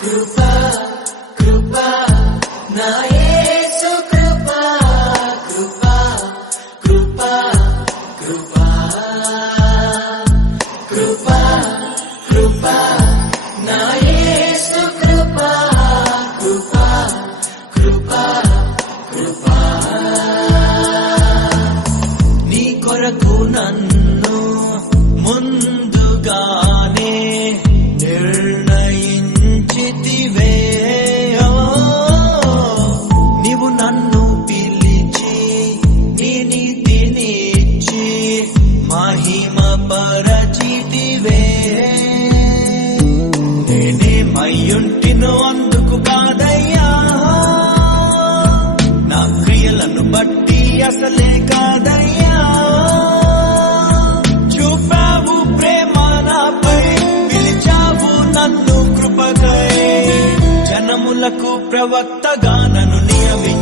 కృపా కృపా నా యేసు కృపా కృపా కృపా కృపా కృపా కృపా నా యేసు కృపా కృపా కృపా కృపా నీ కొరకు నన్ను ముందుగానే నిర్ణయించితివే నీవు నన్ను పిలిచి నీ నీతినిచ్చి మహిమ పరచితివే నేనేమయ్యుంటినో అందుకు కాదయ్యా నా క్రియలను బట్టి అసలే కాదయ్యా చూపావు ప్రేమ నాపై పిలిచావు నన్ను కృపకై జనములకు ప్రవక్తగా నన్ను నియమించావు